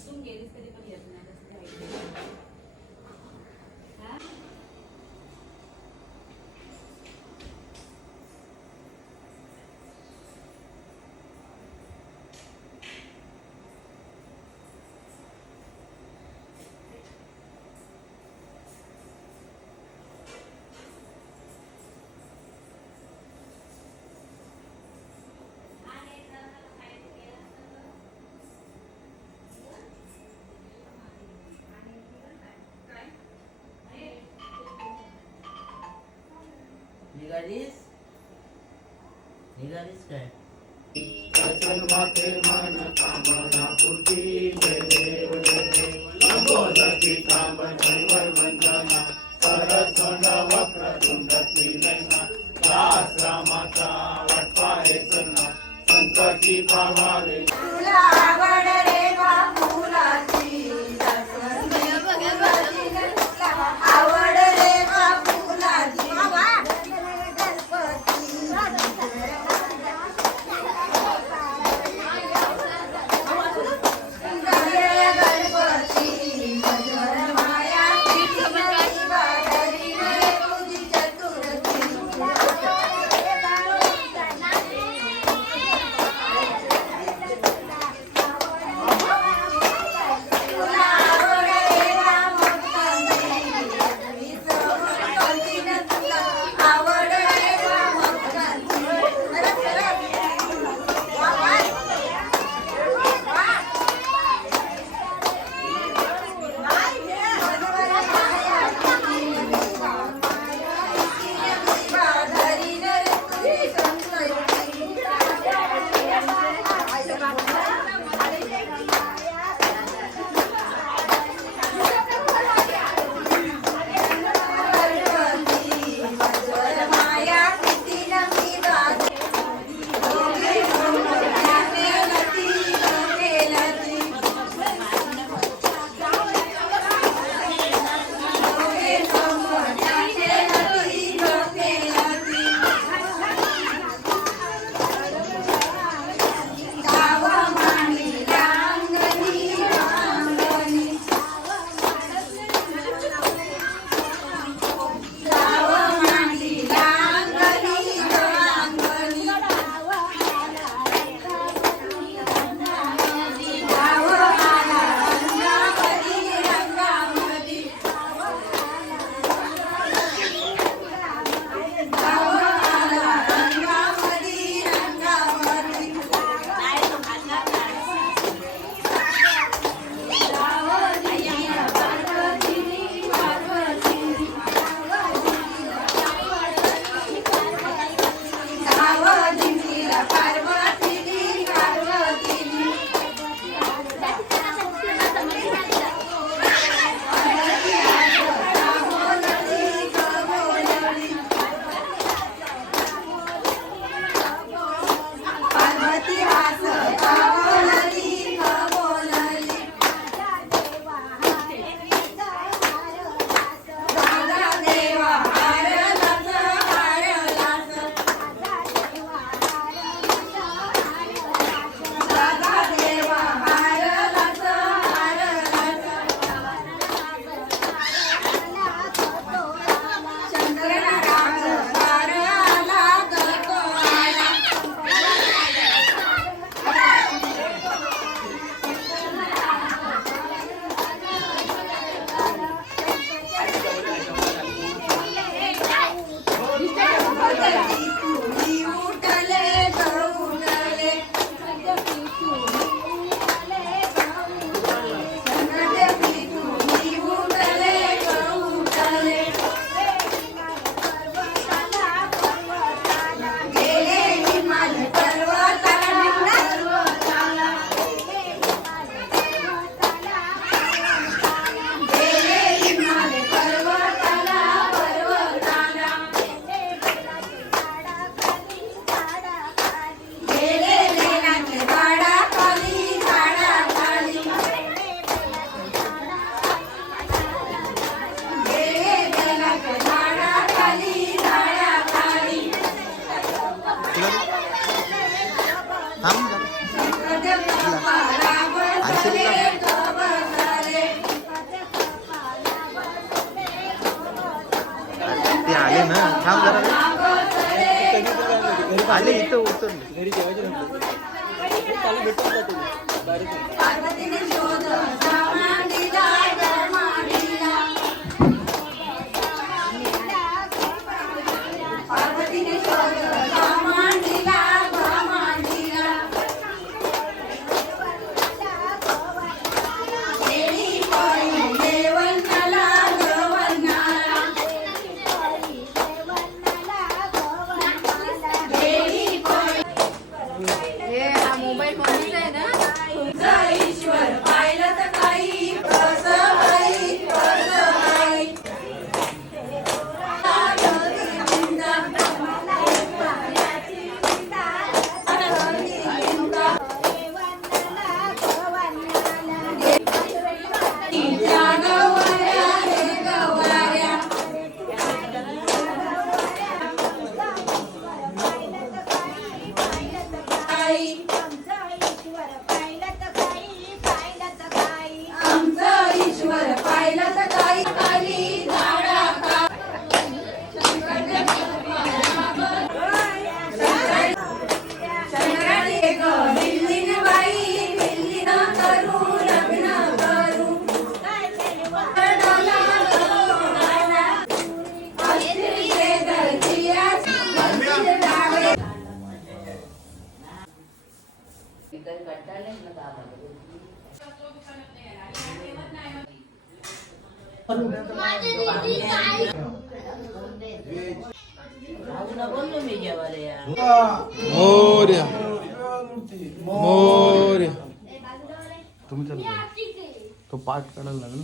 इथून गेलीस तरी पण येत नाही तसं राहिलं. हा निघालीस निघालीस काय सर्वाते मन कामना पूर्ती जय देव लंबोदरी काम दैवर वंदना सरस्वत वक्रतुंड नयना दास रामाचा वाटपाहे सन्ना संकटी पावारे तुला आवड रे वा फुलाची आवड रे वा फुलाची थांब थांब जरा आले इथं उतर घरी पार्वतीने शोध मांडिला मांडिला पार्वतीने शोध मांडिला मांडिला देवी पळी देवन्नाला गवन्नाला देवी पळी हे हा मोबाईल कोणीच आहे ना ईश्वर पाहिलं तर काही कसं बाई कसं बाई आमचं ईश्वर पाहिलं तर काही खाली झाडा शंकराने ग बिल्लीन बाई बिल्लीन करू लग्न करू बोललो मी जेवायला मोर्या मोर्या तुम्ही चला तो पाठ काढायला लागलो